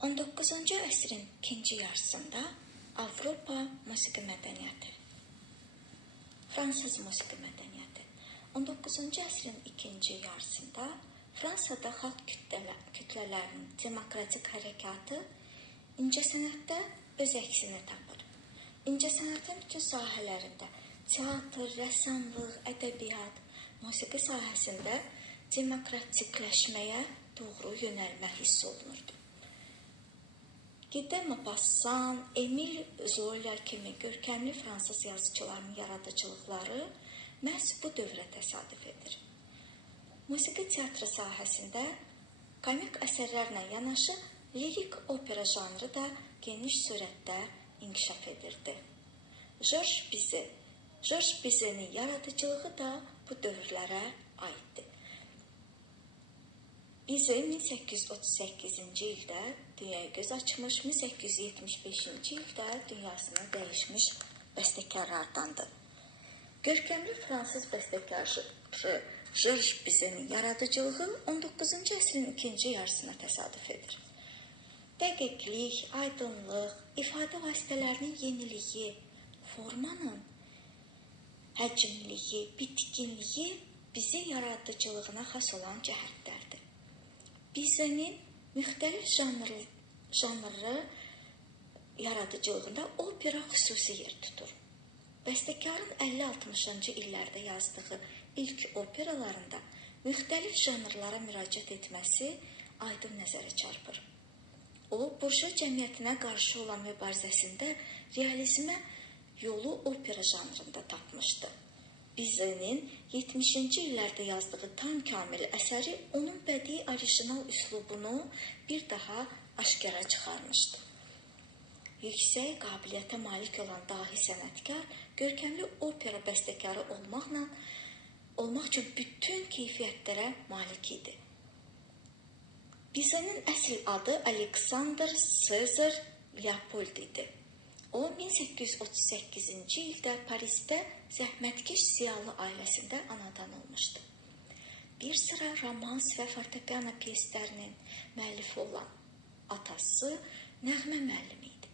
19-cu əsrin ikinci yarısında Avropa musiqi mədəniyyəti, Fransız musiqi mədəniyyəti. 19-cu əsrin ikinci yarısında Fransada xalq kütlələrinin demokratik hərəkatı incəsənətdə öz əksini tapır. İncəsənətin bütün sahələrində teatr, rəssamlıq, ədəbiyyat, musiqi sahəsində demokratikləşməyə doğru yönəlmə hiss olunurdu. Guy de Maupassant, Emile Zola kimi görkəmli fransız yazıçılarının yaradıcılıqları məhz bu dövrə təsadüf edir. Musiqi teatrı sahəsində komik əsərlərlə yanaşı lirik opera janrı da geniş sürətdə inkişaf edirdi. Georges Bizet'in yaradıcılığı da bu dövrlərə aiddir. Bizet 1838-ci ildə dünyaya göz açmış, 1875-ci ildə dünyasını dəyişmiş bəstəkarlardandır. Görkəmli fransız bəstəkarı Georges Bizet'in yaradıcılığı 19-cu əsrin ikinci yarısına təsadüf edir. Dəqiqlik, aydınlıq, ifadə vasitələrinin yeniliyi, formanın həcmliyi, bitkinliyi bizi yaradıcılığına xas olan cəhətlərdir. Bizet'in müxtəlif janrlı yaradıcılığında opera xüsusi yer tutur. Bəstəkarın 50-60-cı illərdə yazdığı ilk operalarında müxtəlif janrlara müraciət etməsi aydın nəzərə çarpır. O, burjua cəmiyyətinə qarşı olan mübarizəsində realizmə yolu opera janrında tapmışdı. Bizet'in 70-ci illərdə yazdığı tam kamil əsəri onun bədii orijinal üslubunu bir daha aşkara çıxarmışdı. Yüksək qabiliyyətə malik olan dahi sənətkar, görkəmli opera bəstəkarı olmaq üçün bütün keyfiyyətlərə malik idi. Bizet'in əsl adı Alexander Sezar Leopold idi. O, 1838-ci ildə Parisdə zəhmətkeş ziyalı ailəsində anadan olmuşdu. Bir sıra romans və fortepiano pyeslərinin müəllifi olan atası nəğmə müəllimi idi.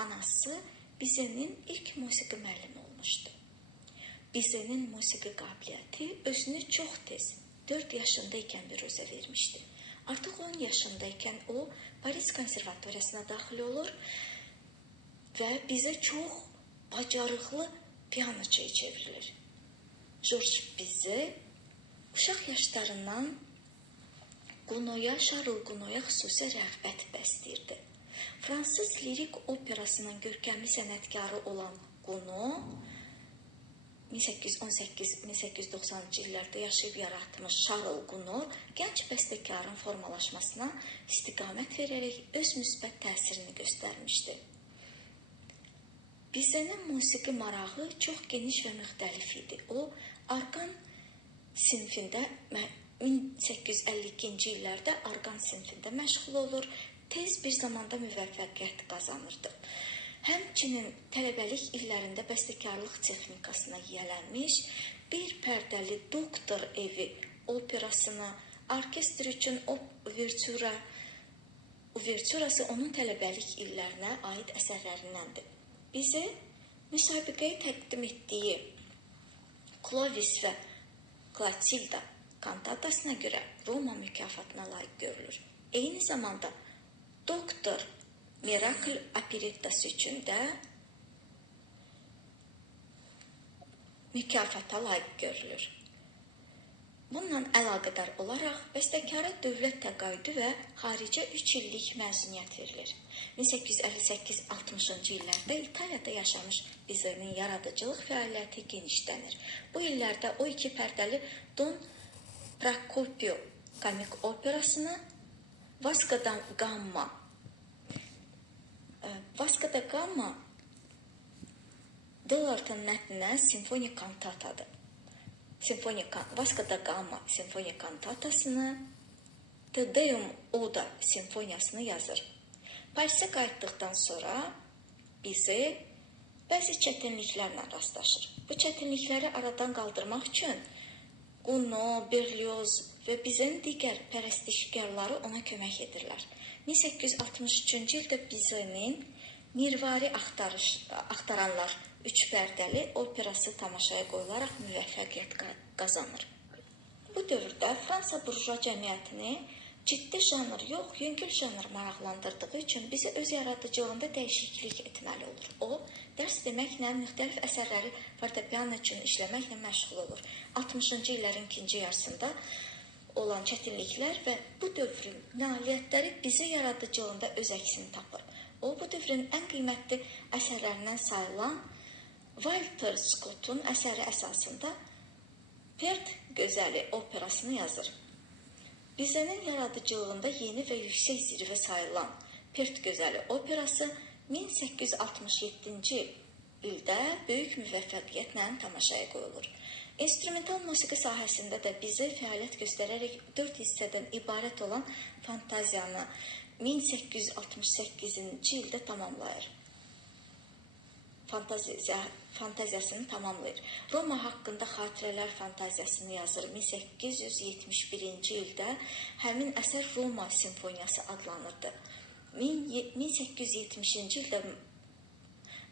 Anası Bizet'in ilk musiqi müəllimi olmuşdu. Bizet'in musiqi qabiliyyəti özünü çox tez, 4 yaşında ikən büruzə vermişdi. Artıq 10 yaşında ikən o, Paris konservatoriyasına daxil olur və bizə çox bacarıqlı pianoçuya çevrilir. Georges Bizet uşaq yaşlarından Charles Gounod'a xüsusi rəğbət bəsləyirdi. Fransız lirik operasının görkəmli sənətkarı olan Gounod 1818-1890-cı illərdə yaşayıb yaratmış Charles Gounod gənc bəstəkarın formalaşmasına istiqamət verərək öz müsbət təsirini göstərmişdi. Bizet'in musiqi marağı çox geniş və müxtəlif idi. O, arqan sinfində 1852-ci illərdə arqan sinfində məşğul olur, tez bir zamanda müvəffəqiyyət qazanırdı. Həmçinin tələbəlik illərində bəstəkarlıq texnikasına yiyələnmiş, bir pərdəli Doktor evi operasını, orkestr üçün uvertürası onun tələbəlik illərinə aid əsərlərindəndir. Bizet müsabiqəyə təqdim etdiyi Clovis və Clotilda kantatasına görə Roma mükafatına layiq görülür. Eyni zamanda Doktor Miracle operettası üçün də mükafata layiq görülür. Bununla əlaqədar olaraq bəstəkara dövlət təqaüdü və xaricə 3 illik məzuniyyət verilir. 1858-60-cı illərdə İtaliyada yaşamış Bizet'in yaradıcılıq fəaliyyəti genişlənir. Bu illərdə o 2 pərdəli Don Procopio komik operasını, Vasco da Gama Dillardın mətninə simfoniya kantatadır. Vasco da Gama simfoniya kantatasını, Te Deum Oda simfoniyasını yazır. Parisə qayıtdıqdan sonra Bizet bəzi çətinliklərlə rastlaşır. Bu çətinlikləri aradan qaldırmaq üçün Gounod, Berlioz və Bizet'in digər pərəstişkarları ona kömək edirlər. 1863-cü ildə Bizenin Mirvari axtaranlar 3 pərdəli operası tamaşaya qoyularaq müvəffəqiyyət qazanır. Bu dövrdə Fransa burjua cəmiyyətini ciddi janr yox, yüngül janr maraqlandırdığı üçün bizi öz yaradıcılığında dəyişiklik etməli olur. O, dərs deməklə, müxtəlif əsərləri fortepiano üçün işləməklə məşğul olur. 60-cı illərin ikinci yarısında olan çətinliklər və bu dövrün nailiyyətləri bizi yaradıcılığında öz əksini tapır. O, bu dövrün ən qiymətli əsərlərindən sayılan Walter Scott'un əsəri əsasında Perd Gözəli operasını yazır. Bizenin yaradıcılığında yeni və yüksək zirvə sayılan Perd Gözəli operası 1867-ci ildə böyük müvəffəqiyyətlə tamaşaya qoyulur. İnstrumental musiqi sahəsində də bizi fəaliyyət göstərərək 4 hissədən ibarət olan fantaziyanı 1868-ci ildə tamamlayır. Fantaziyasını tamamlayır. Roma haqqında xatirələr fantaziyasını yazır. 1871-ci ildə həmin əsər Roma simfoniyası adlanırdı. 1870-ci ildə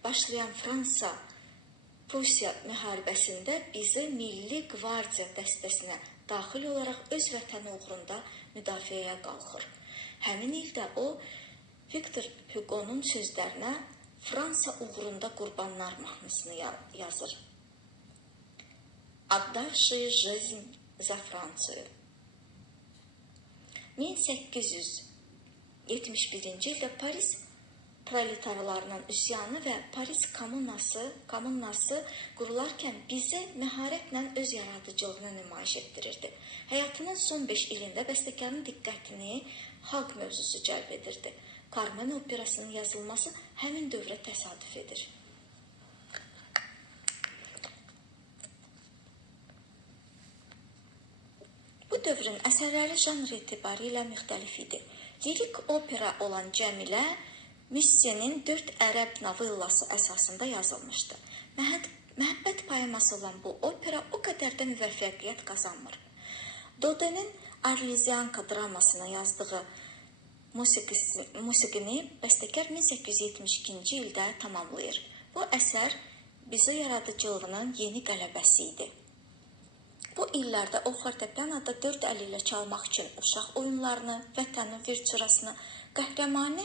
başlayan Fransa-Prusiya müharibəsində bizi Milli Qvardiya dəstəsinə daxil olaraq öz vətəni uğrunda müdafiəyə qalxır. Həmin ildə o, Victor Hugo'nun sözlərinə Fransa uğrunda qurbanlar mahnısını yazır. Отдавшие жизнь за Францию. 1871-ci ildə Paris proletarlarının üsyanı və Paris kommunası qurularkən bizi məharətlə öz yaradıcılığını nümayiş etdirirdi. Həyatının son 5 ilində bəstəkarın diqqətini xalq mövzusu cəlb edirdi. Carmen operasının yazılması həmin dövrə təsadüf edir. Bu dövrün əsərləri janr etibarilə müxtəlif idi. Lirik opera olan Cəmilə Müssenin 4 ərəb novellası əsasında yazılmışdı. Məhəbbət poeması olan bu opera o qədər də müvəffəqiyyət qazanmır. Dodenin Arleziyanka dramasına yazdığı musiqini bəstəkar 1872-ci ildə tamamlayır. Bu əsər bizi yaradıcılığının yeni qələbəsi idi. Bu illərdə o fortepianoda 4 əli ilə çalmaq üçün uşaq oyunlarını, vətənin virtürasını, qəhrəmanı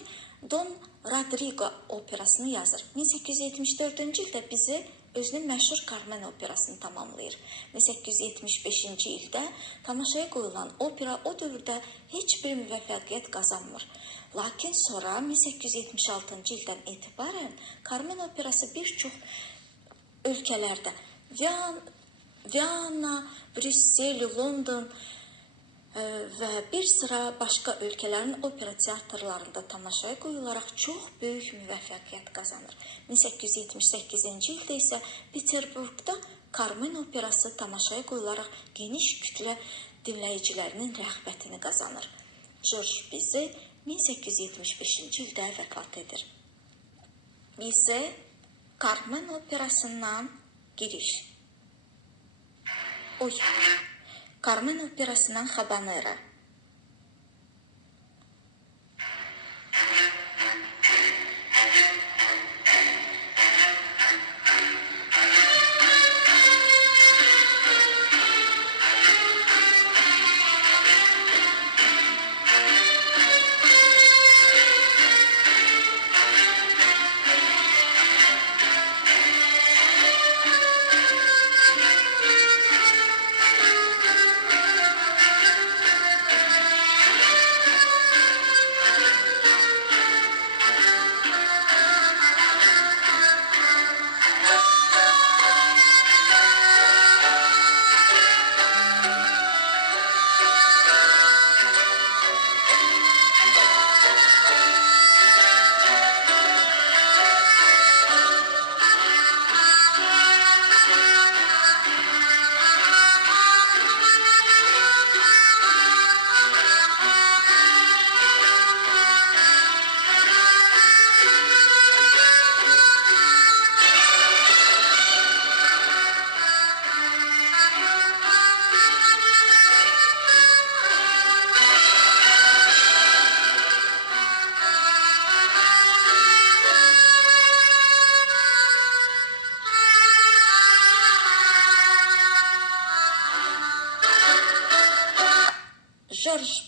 Don Rodrigo operasını yazır. 1874-cü ildə bizi özünün məşhur Carmen operasını tamamlayır. 1875-ci ildə tamaşaya qoyulan opera o dövrdə heç bir müvəffəqiyyət qazanmır. Lakin sonra 1876-cı ildən etibarən Carmen operası bir çox ölkələrdə Viyana, Brüssel, London və bir sıra başqa ölkələrin opera teatrlarında tamaşaya qoyularaq çox böyük müvəffəqiyyət qazanır. 1878-ci ildə isə Peterburqda Carmen operası tamaşaya qoyularaq geniş kütlə dinləyicilərinin rəğbətini qazanır. George Bizet 1875-ci ildə vəfat edir. Bizet Carmen operasından giriş. Carmen operasından Habanera.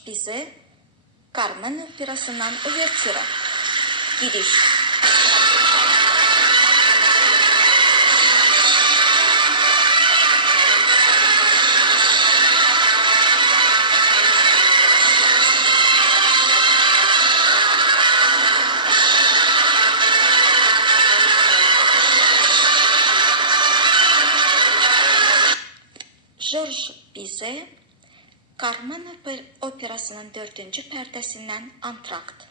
Bizə Carmen operasından uvertüra. Giriş. George Bizet Carmen operasının 4-cü pərdəsindən Antrakt.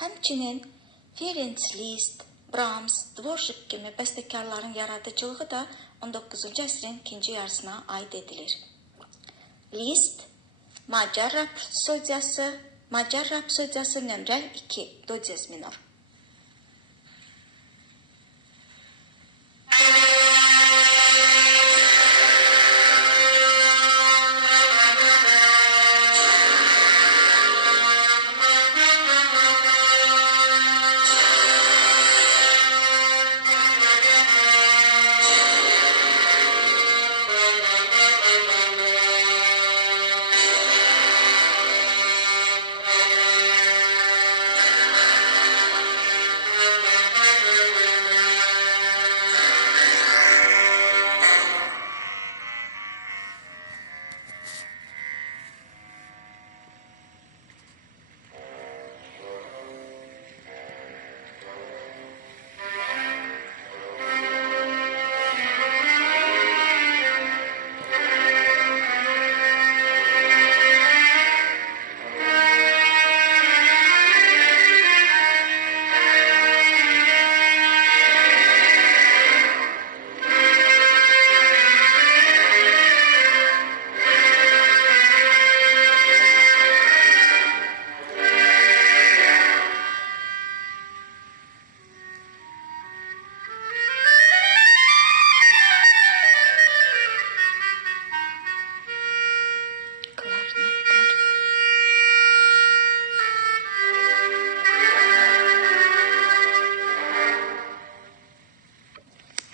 Həmçinin Ferenc Liszt, Brahms, Dvorak kimi bəstəkarların yaradıcılığı da 19-cu əsrin ikinci yarısına aid edilir. Liszt, Macar Rapsodiyası nömrə 2, do diez minor.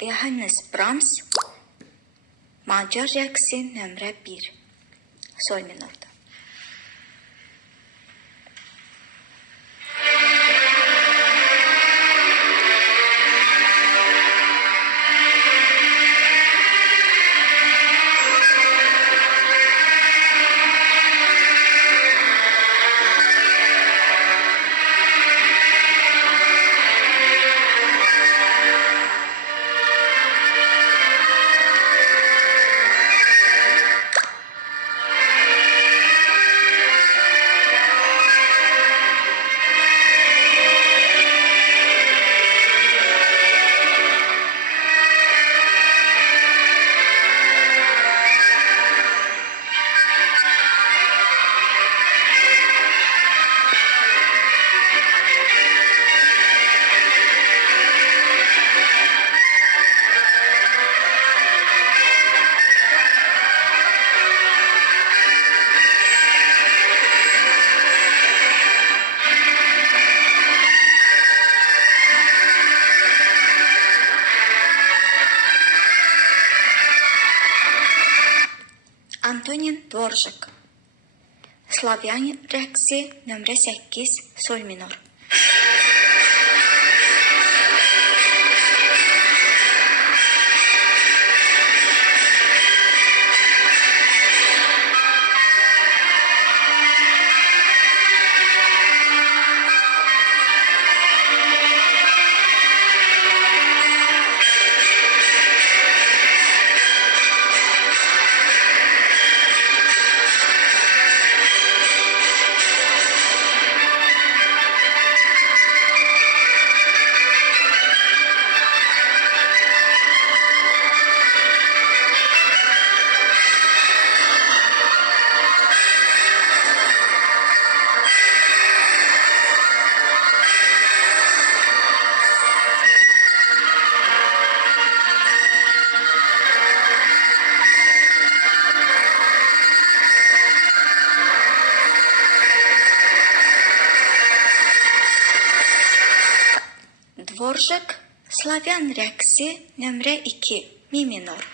Johannes Brahms, Macar rəqsi nömrə 1, sol minorda. Antonin Dvorak, Slavyan rəqsi nömrə 8, sol minor. Dvorak Slavyan rəqsi nömrə 2 mi minor.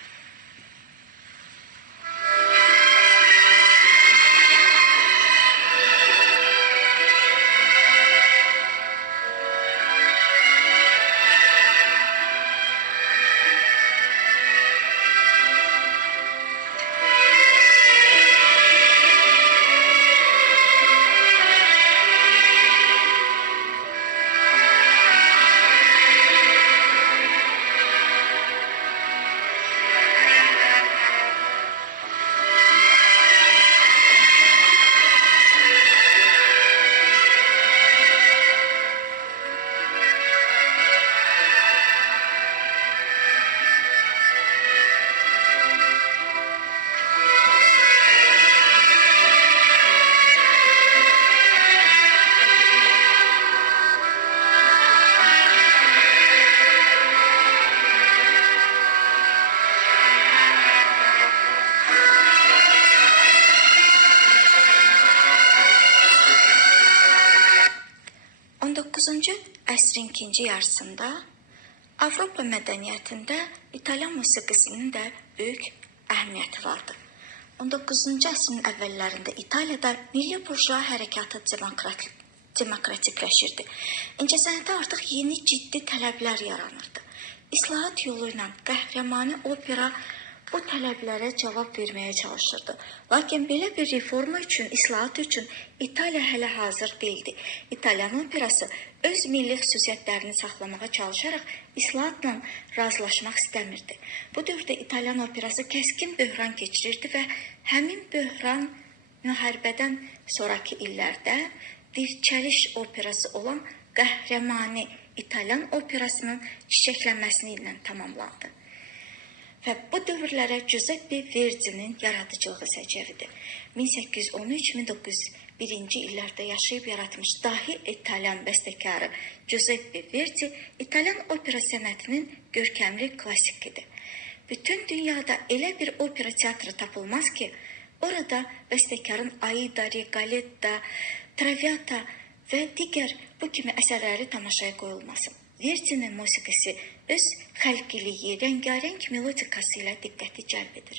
Əsrin ikinci yarısında Avropa mədəniyyətində İtalyan musiqisinin də böyük əhəmiyyəti vardı. 19-cu əsrin əvvəllərində İtaliyada milli burjua hərəkatı demokratikləşirdi. İncəsənətdə artıq yeni ciddi tələblər yaranırdı. İslahat yolu ilə qəhrəmani opera bu tələblərə cavab verməyə çalışırdı. Lakin belə bir reforma üçün, islahat üçün İtaliya hələ hazır deyildi. İtalyan operası öz milli xüsusiyyətlərini saxlamağa çalışaraq islahatla razılaşmaq istəmirdi. Bu dövrdə İtalyan operası kəskin böhran keçirirdi və həmin böhran müharibədən sonraki illərdə dirçəliş operası olan qəhrəmani İtalyan operasının çiçəklənməsi ilə tamamlandı. Və bu dövrlərə Giuseppe Verdinin yaradıcılığı səcəvidir. 1813-1901-ci illərdə yaşayıb yaratmış dahi İtalyan bəstəkarı Giuseppe Verdi İtalyan opera sənətinin görkəmli klassikidir. Bütün dünyada elə bir opera teatrı tapılmaz ki, orada bəstəkarın Aida, Rigoletto, Traviata və digər bu kimi əsərləri tamaşaya qoyulmasın. Verdinin musiqisi öz xəlqiliyi, rəngarəng melodikası ilə diqqəti cəlb edir.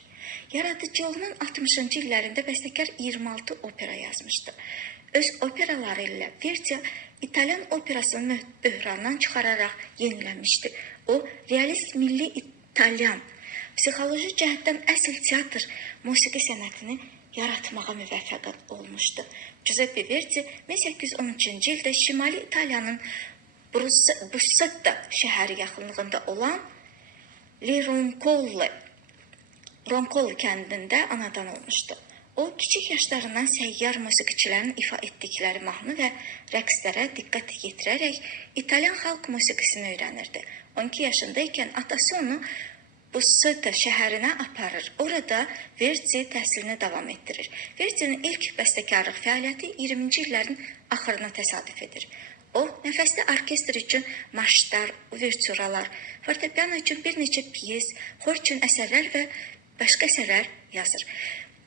Yaradıcılığının 60-cı illərində bəstəkar 26 opera yazmışdı. Öz operaları ilə Verdi İtalyan operasını böhrandan çıxararaq yeniləmişdi. O, realist milli İtalyan, psixoloji cəhətdən əsl teatr musiqi sənətini yaratmağa müvəffəq olmuşdu. Giuseppe Verdi 1813-cü ildə Şimali İtaliyanın Buscetta şəhəri yaxınlığında olan Roncole kəndində anadan olmuşdu. O, kiçik yaşlarından səyyar musiqiçilərin ifa etdikləri mahnı və rəqslərə diqqət yetirərək İtalyan xalq musiqisini öyrənirdi. 12 yaşındaykən atası onu Buscetta şəhərinə aparır. Orada Verdi təhsilini davam etdirir. Verdinin ilk bəstəkarlıq fəaliyyəti 20-ci illərin axırına təsadüf edir. O, nəfəsli orkestr üçün marşlar, uvertüralar, fortepiano üçün bir neçə piyes, xor üçün əsərlər və başqa əsərlər yazır.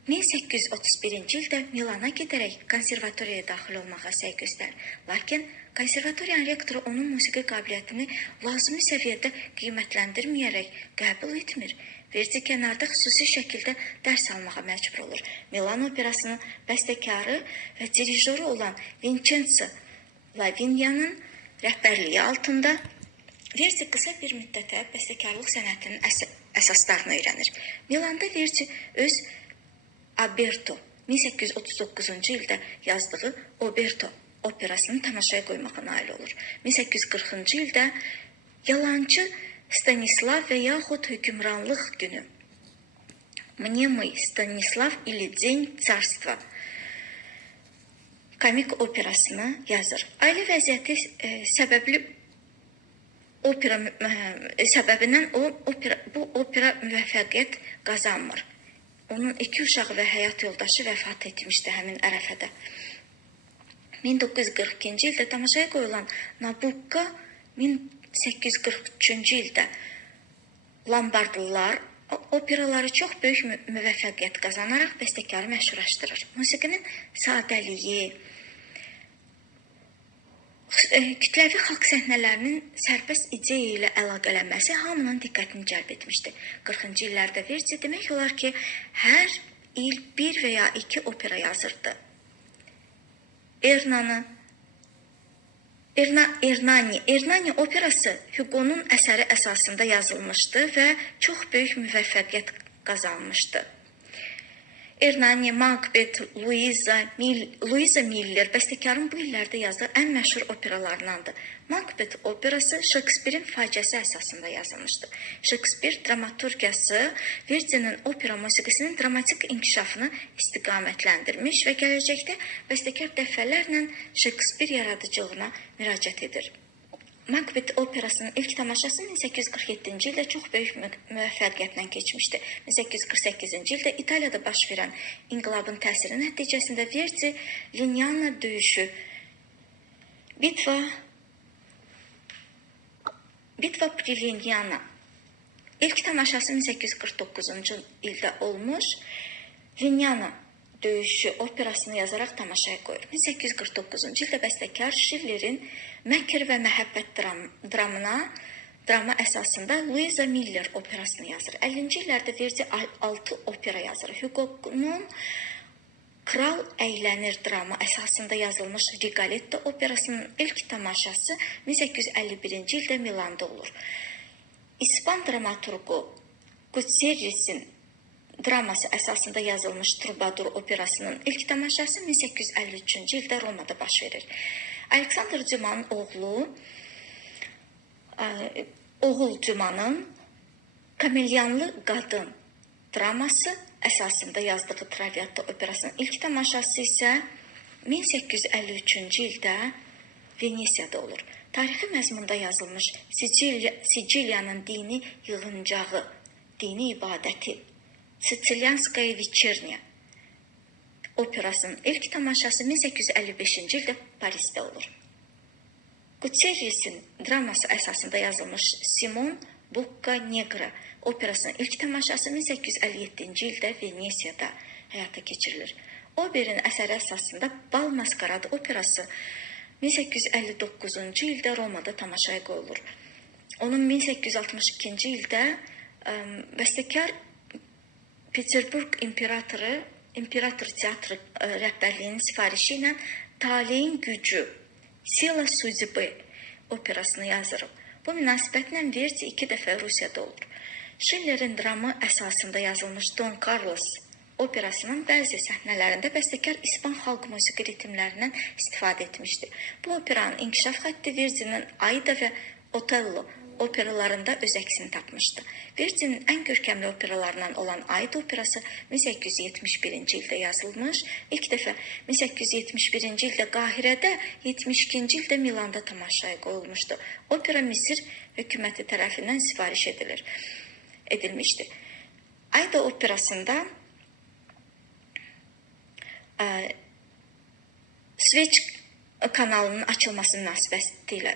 1831-ci ildə Milana gedərək konservatoriyaya daxil olmağa səy göstərir. Lakin konservatoriyanın rektoru onun musiqi qabiliyyətini lazımi səviyyədə qiymətləndirməyərək qəbul etmir. Verdi kənarda xüsusi şəkildə dərs almağa məcbur olur. Milan operasının bəstəkarı və dirijoru olan Vincenzo Lavinia'nın rəhbərliyi altında Verdi qısa bir müddətə bəstəkarlıq sənətinin əsaslarını öyrənir. Milanda Verdi öz Alberto 1839-cu ildə yazdığı Oberto operasını tamaşaya qoymağa nail olur. 1840-cı ildə Yalancı Stanislav və yaxud Hökümranlıq günü Mnemый Stanislav ili День царства komik operasını yazır. Ailə vəziyyəti səbəbindən bu opera müvəffəqiyyət qazanmır. Onun 2 uşağı və həyat yoldaşı vəfat etmişdi həmin ərəfədə. 1942-ci ildə tamaşaya qoyulan Nabucco 1843-cü ildə Lombardlılar operaları çox böyük müvəffəqiyyət qazanaraq bəstəkarı məşhurlaşdırır. Musiqinin sadəliyi, Kütləvi xalq səhnələrinin sərbəst ideya ilə əlaqələnməsi hamının diqqətini cəlb etmişdi. 40-cı illərdə Verdi demək olar ki, hər il bir və ya iki opera yazırdı. Ernani operası Hugo'nun əsəri əsasında yazılmışdı və çox böyük müvəffəqiyyət qazanmışdı. Ernani, Macbeth, Louisa Miller bəstəkarın bu illərdə yazdığı ən məşhur operalarındandır. Macbeth operası Shakespeare'in faciəsi əsasında yazılmışdı. Shakespeare dramaturgiyası Verdi'nin opera musiqisinin dramatik inkişafını istiqamətləndirmiş və gələcəkdə bəstəkar dəfələrlə Shakespeare yaradıcılığına müraciət edir. Macbeth operasının ilk tamaşası 1847-ci ildə çox böyük müvəffəqiyyətlə keçmişdi. 1848-ci ildə İtaliyada baş verən inqilabın təsiri nəticəsində Verdi Lignana döyüşü, Bitva pri Lignana ilk tamaşası 1849-cu ildə olmuş Lignana döyüşü operasını yazaraq tamaşaya qoyur. 1849-cu ildə bəstəkar Schiller'in Məkr və məhəbbət drama əsasında Louisa Miller operasını yazır. 50-ci illərdə Verdi 6 opera yazır. Hugo'nun Kral əylənir drama əsasında yazılmış Rigoletto operasının ilk tamaşası 1851-ci ildə Milanda olur. İspan dramaturgu Gutierrez'in draması əsasında yazılmış Troubadour operasının ilk tamaşası 1853-cü ildə Romada baş verir. Alexander Dumas'ın oğul Dumas'ın Kamelyanlı qadın draması əsasında yazdığı Traviata operasının ilk tamaşası isə 1853-cü ildə Venesiyada olur. Tarixi məzmunda yazılmış Siciliyanın dini yığıncağı, dini ibadəti Sicilyanskaya Вечерня operasının ilk tamaşası 1855-ci ildə Parisdə olur. Gutierrez'in draması əsasında yazılmış Simon Boccanegra operasının ilk tamaşası 1857-ci ildə Venesiyada həyata keçirilir. Oberin əsəri əsasında Bal Maskaradı operası 1859-cu ildə Romada tamaşaya qoyulur. Onun 1862-ci ildə bəstəkar Peterburq İmperator Teatrı rəhbərliyinin sifarişi ilə Taleyin Gücü, Sila Судьбы operasını yazırım. Bu münasibətlə Verdi 2 dəfə Rusiyada olur. Schiller'in dramı əsasında yazılmış Don Carlos operasının bəzi səhnələrində bəstəkar İspan xalq musiqi ritmlərindən istifadə etmişdi. Bu operanın inkişaf xətti Verdi'nin Aida və Otello operalarında öz əksini tapmışdı. Verdi'nin ən görkəmli operalarından olan Aida operası 1871-ci ildə yazılmış, ilk dəfə 1871-ci ildə Qahirədə, 72-ci ildə Milanda tamaşaya qoyulmuşdu. Opera Misir hökuməti tərəfindən sifariş edilmişdi. Aida operasında Sveç kanalının açılması münasibətilə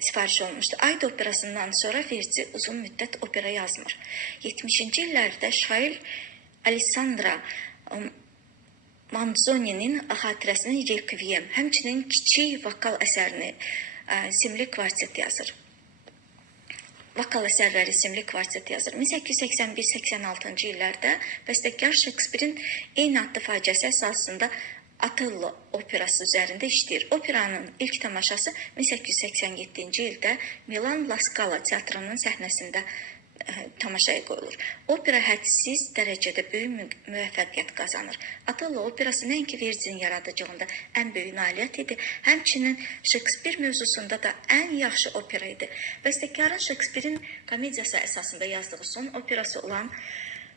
sifariş olmuşdu. Aida operasından sonra Verdi uzun müddət opera yazmır. 70-ci illərdə şair Alessandra Manzoni'nin xatirəsini Requiem, həmçinin kiçik vokal əsərini Simli kvartet yazır. Vokal əsərləri isimli kvartet yazır. 1881-86-cı illərdə bəstəkar Shakespeare'in eyni adlı faciəsi əsasında Otello operası üzərində işləyir. Operanın ilk tamaşası 1887-ci ildə Milan La Scala teatrının səhnəsində tamaşaya qoyulur. Opera hədsiz dərəcədə böyük müvəffəqiyyət qazanır. Otello operası nəinki Verdi'nin yaradıcılığında ən böyük nailiyyət idi, həmçinin Shakespeare mövzusunda da ən yaxşı opera idi. Bəstəkarın Shakespeare'in komediyası əsasında yazdığı son operası olan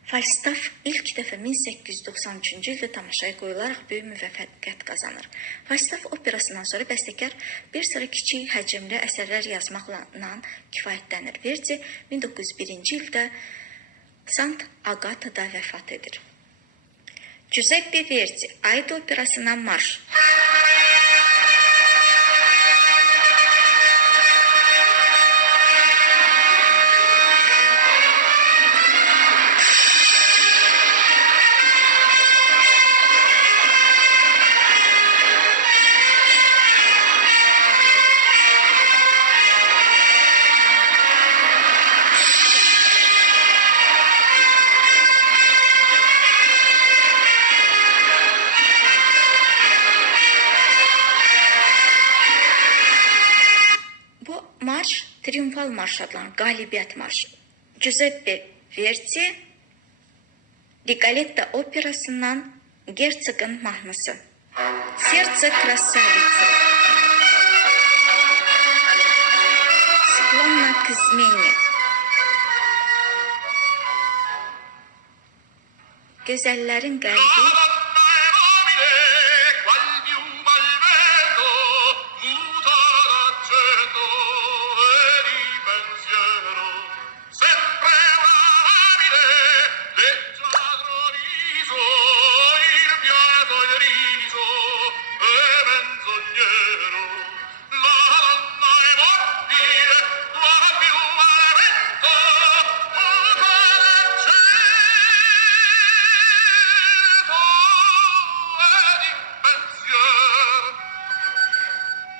Falstaff ilk dəfə 1893-cü ildə tamaşaya qoyularaq böyük müvəffəqiyyət qazanır. Falstaff operasından sonra bəstəkar bir sıra kiçik həcmli əsərlər yazmaqla kifayətlənir. Verdi 1901-ci ildə Sant Agatada vəfat edir. Giuseppe Verdi, Aida operasından marş. triumfal marş adlanan qalibiyyət marşı. Giuseppe Verdi Rigoletto operasından Gerçog'un mahnısı. Serce krasavitsi. Sklonna к измене. Gözəllərin qəlbi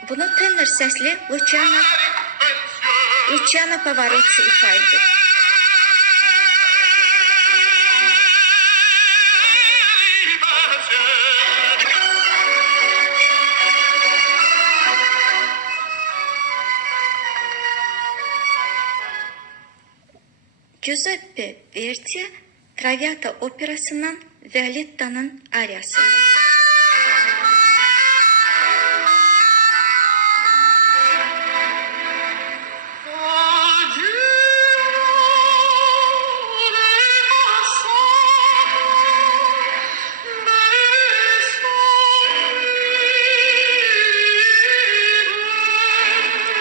Bunu tenor sesli Luciano Pavarotti ifa edir. Giuseppe Verdi Traviata operasından Violetta'nın aryası.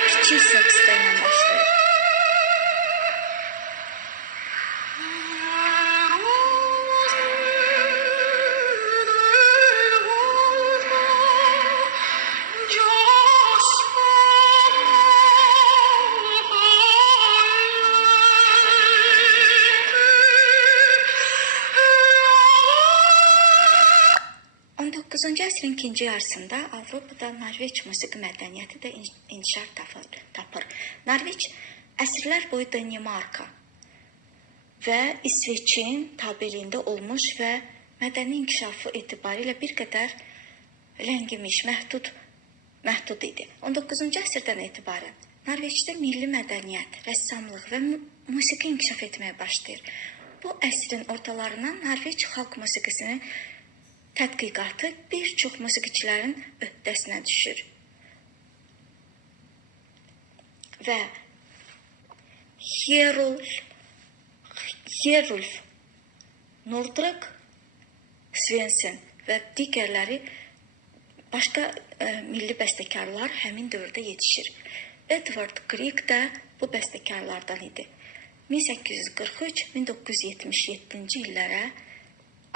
Kiçik saksla ilə başlayır. Əsrin ikinci yarısında Avropada Norveç musiqi mədəniyyəti də inkişaf tapır. Norveç əsrlər boyu Danimarka və İsveçin tabeliyində olmuş və mədəni inkişafı etibarilə bir qədər ləngimiş, məhdud idi. 19-cu əsrdən etibarən Norveçdə milli mədəniyyət, rəssamlıq və musiqi inkişaf etməyə başlayır. Bu əsrin ortalarından Norveç xalq musiqisinin tədqiqatı bir çox musiqiçilərin öhdəsinə düşür. Və Herulf Nordrag Svendsen və digərləri başqa milli bəstəkarlar həmin dövrdə yetişir. Edvard Grieg də bu bəstəkarlardan idi. 1843-1977-ci illərə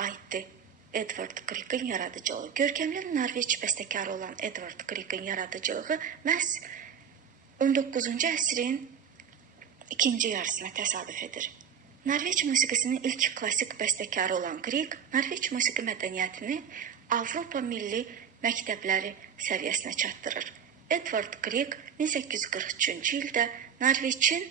aiddir. Edvard Grieg'in yaradıcılığı. Görkəmli Norveç bəstəkarı olan Edvard Grieg'in yaradıcılığı məhz 19-cu əsrin ikinci yarısına təsadüf edir. Norveç musiqisinin ilk klassik bəstəkarı olan Grieg, Norveç musiqi mədəniyyətini Avropa milli məktəbləri səviyyəsinə çatdırır. Edvard Grieg 1843-cü ildə Norveçin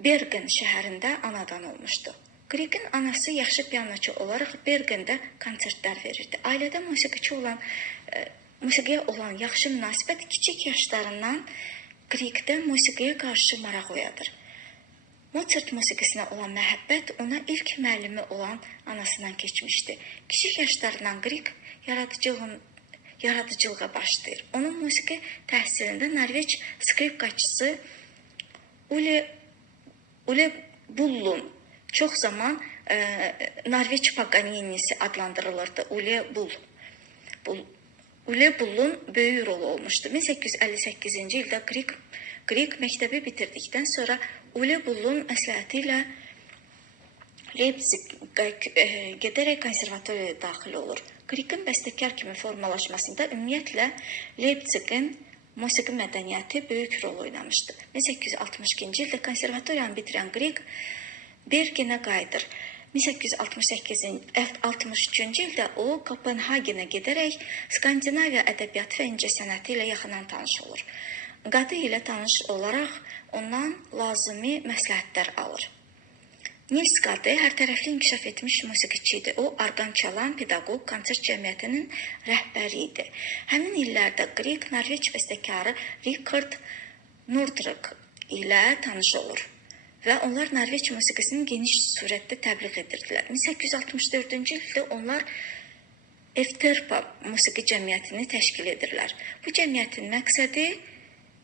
Bergen şəhərində anadan olmuşdu. Grieg'in anası yaxşı pianoçu olaraq Bergendə konsertlər verirdi. Ailədə musiqiyə olan yaxşı münasibət kiçik yaşlarından Grieg'də musiqiyə qarşı maraq oyadır. Mozart musiqisinə olan məhəbbət ona ilk müəllimi olan anasından keçmişdi. Kiçik yaşlarından Grieg yaradıcılığa başlayır. Onun musiqi təhsilində Norveç skripkaçısı Ole Bullum çox zaman Norveç Pagani'si adlandırılırdı. Ole Bull'un böyük rolu olmuşdu. 1858-ci ildə Grieg məktəbi bitirdikdən sonra Ole Bull'un məsləhəti ilə Leipzigə gedərək konservatoriyaya daxil olur. Grieg'in bəstəkar kimi formalaşmasında ümumiyyətlə Leipzigin musiqi mədəniyyəti böyük rol oynamışdı. 1862-ci ildə konservatoriyanı bitirən Grieg Bergenə qayıdır. 1863-cü ildə o Kopenhagenə gedərək Skandinaviya ədəbiyyatı və incəsənəti ilə yaxından tanış olur. Qadı ilə tanış olaraq ondan lazımi məsləhətlər alır. Nils Gade hərtərəfli inkişaf etmiş musiqiçi idi. O, arqan çalan pedaqoq konsert cəmiyyətinin rəhbəri idi. Həmin illərdə Grieg Norveç bəstəkarı Rikard Nordraq ilə tanış olur və onlar Norveç musiqisini geniş surətdə təbliğ edirdilər. 1864-cü ildə onlar Efterpa musiqi cəmiyyətini təşkil edirlər. Bu cəmiyyətin məqsədi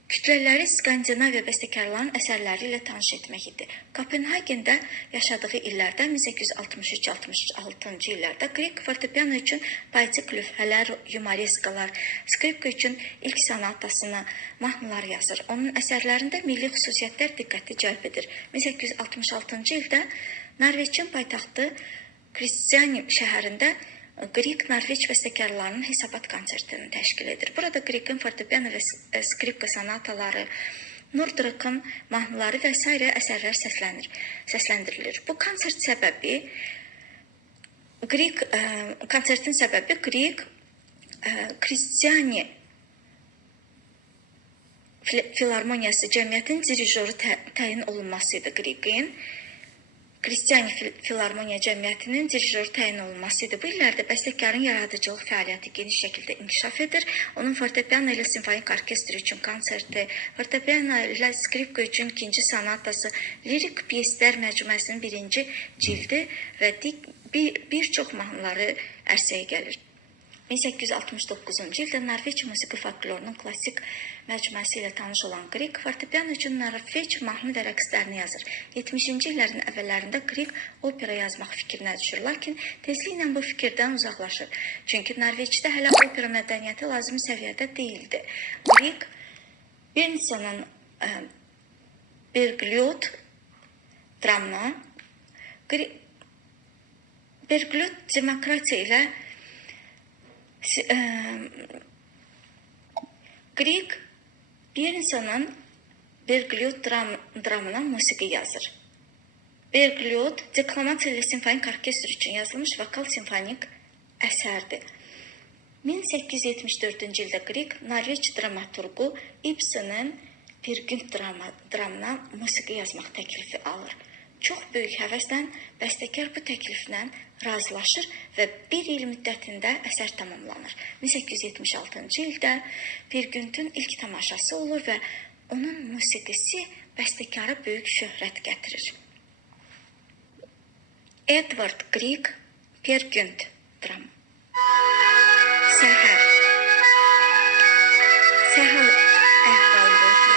kütlələri Skandinaviya bəstəkarlarının əsərləri ilə tanış etmək idi. Kopenhagendə yaşadığı illərdə 1863-66-cı illərdə Grieg fortepiano üçün poetik lövhələr, yumoreskalar, skripka üçün ilk sonatasını, mahnılar yazır. Onun əsərlərində milli xüsusiyyətlər diqqəti cəlb edir. 1866-cı ildə Norveçin paytaxtı Kristiania şəhərində Grieg Norveç bəstəkarlarının hesabat konsertini təşkil edir. Burada Griegin fortepiano və skripka sonataları, Nordraqın mahnıları və s. əsərlər səsləndirilir. Bu konsertin səbəbi Grieg Kristiania Filarmoniyası cəmiyyətin dirijoru təyin olunması idi. Griegin Kristiania Filarmoniya cəmiyyətinin dirijoru təyin olunması idi. Bu illərdə bəstəkarın yaradıcılıq fəaliyyəti geniş şəkildə inkişaf edir. Onun fortepiano ilə simfonik orkestr üçün konserti, fortepiano ilə skripka üçün ikinci sonatası, lirik pyeslər məcmuəsinin birinci cildi və bir çox mahnıları ərsəyə gəlir. 1869-cu ildə Norveç musiqi folklorunun klassik məcmuəsi ilə tanış olan Grieg fortepiano üçün Norveç mahnı və rəqslərini yazır. 70-ci illərin əvvəllərində Grieg opera yazmaq fikrinə düşür, lakin tezliklə bu fikirdən uzaqlaşır. Çünki Norveçdə hələ opera mədəniyyəti lazımi səviyyədə deyildi. Grieg Bernssonun Bergljot dramına Bergljot demokratiya ilə Grieg Bernssonun Bergljot dramına musiqi yazır. Bergljot deklamasiya ilə simfonik orkestr üçün yazılmış vokal simfonik əsərdir. 1874-cü ildə Grieg Norveç dramaturqu Ibsen'in Bir Gün dramına musiqi yazmaq təklifi alır. Çox böyük həvəslə bəstəkar bu təkliflə razılaşır və bir il müddətində əsər tamamlanır. 1876-cı ildə Bir Günün ilk tamaşası olur və onun musiqisi bəstəkara böyük şöhrət gətirir. Edvard Grieg Per Gynt dramı. Səhər. Səhər əhval-ruhiyyəsi.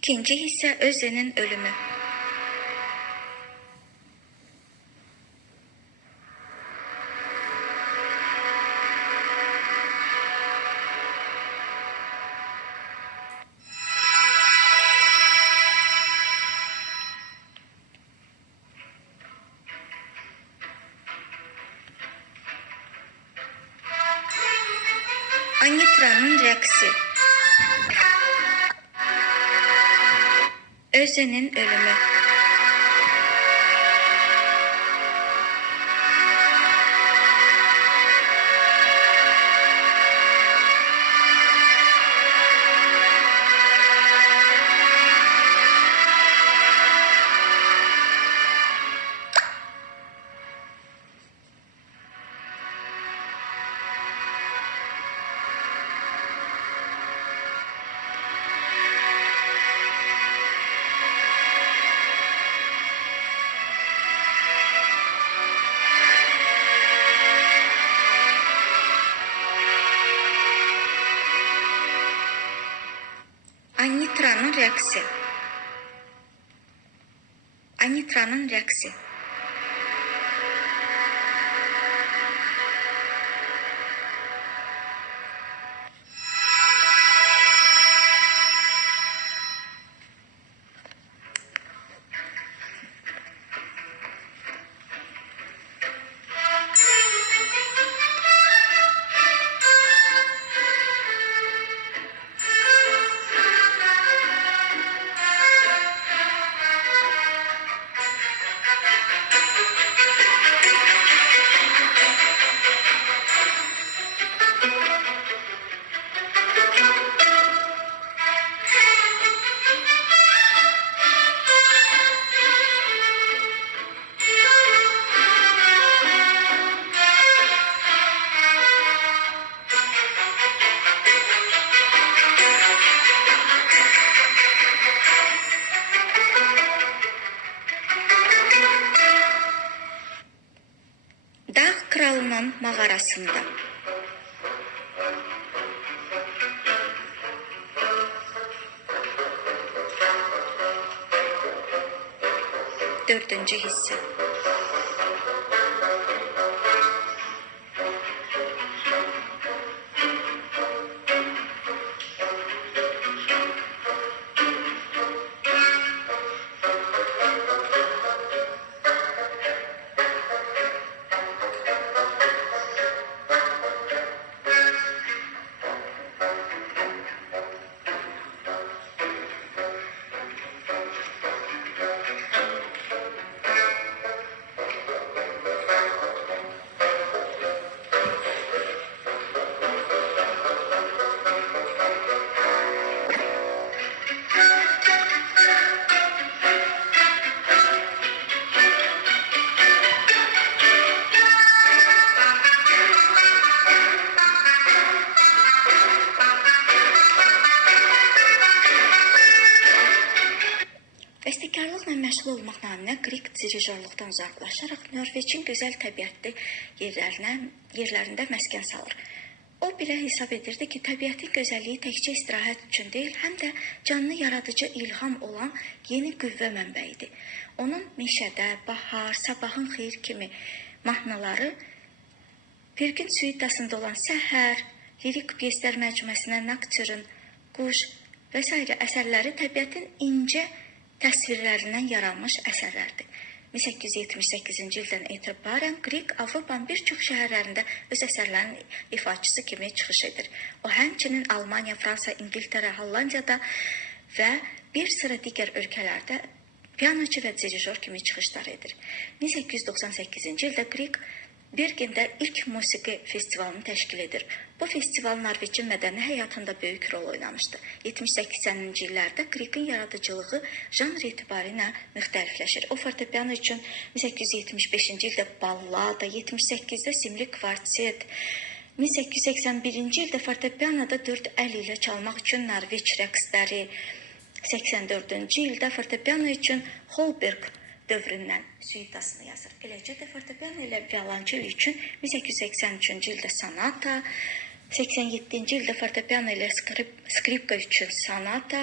İkinci hissə Özdenin ölümü. Anitra'nın rəqsi. Özdenin ölümü. Anitra'nın rəqsi. Anitra'nın rəqsi. operasında. Dördüncü hissə. Bəstəkarlıqla məşğul olmaq naminə Grieg dirijorluqdan uzaqlaşaraq Norveçin gözəl təbiətli yerlərində məskən salır. O belə hesab edirdi ki, təbiətin gözəlliyi təkcə istirahət üçün deyil, həm də canlı yaradıcı ilham olan yeni qüvvə mənbəyidir. Onun meşədə, bahar, sabahın xeyir kimi mahnıları, Pirgin suitasında olan Səhər, lirik pyeslər məcmuəsinə Nocturne, Quş və s. əsərləri təbiətin incə təsvirlərindən yaranmış əsərlərdir. 1878-ci ildən etibarən Grieg Avropanın bir çox şəhərlərində öz əsərlərinin ifaçısı kimi çıxış edir. O, həmçinin Almaniya, Fransa, İngiltərə, Hollandiyada və bir sıra digər ölkələrdə pianoçu və dirijor kimi çıxışlar edir. 1898-ci ildə Grieg Bergendə ilk musiqi festivalını təşkil edir. Bu festival Norveçin mədəni həyatında böyük rol oynamışdı. 70-80-ci illərdə Griegin yaradıcılığı janr etibarıyla müxtəlifləşir. O, fortepiano üçün 1875-ci ildə ballada, 78-də simli kvartet, 1881-ci ildə fortepianoda 4 əl ilə çalmaq üçün Norveç rəqsləri, 84-cü ildə fortepiano üçün Holberg dövründən suitasını yazır. Eləcə də fortepiano ilə violonçel üçün 1883-cü ildə sonata, 87-ci ildə fortepiano ilə skripka üçün sonata,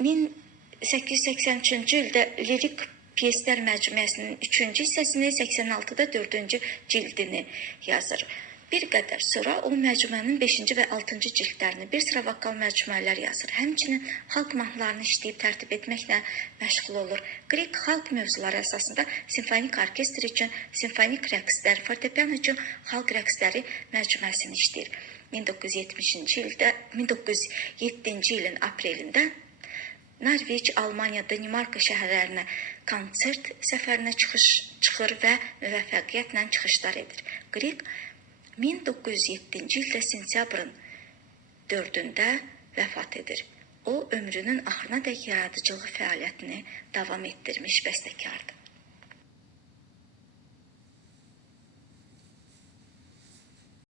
1883-cü ildə lirik pyeslər məcmuəsinin 3-cü hissəsini, 86-da 4-cü cildini yazır. Bir qədər sonra o məcmuənin 5-ci və 6-cı cildlərini, bir sıra vokal məcmuələr yazır. Həmçinin xalq mahnılarını işləyib tərtib etməklə məşğul olur. Grieg xalq mövzuları əsasında simfonik orkestr üçün simfonik rəqslər, fortepiano üçün xalq rəqsləri məcmuəsini işləyir. 1907-ci ilin aprelində Norveç, Almaniya, Danimarka şəhərlərinə konsert səfərinə çıxır və müvəffəqiyyətlə çıxışlar edir. Grieg 1907-ci ildə sentyabrın 4-də vəfat edir. O, ömrünün axırına dək yaradıcılıq fəaliyyətini davam etdirmiş bəstəkardır.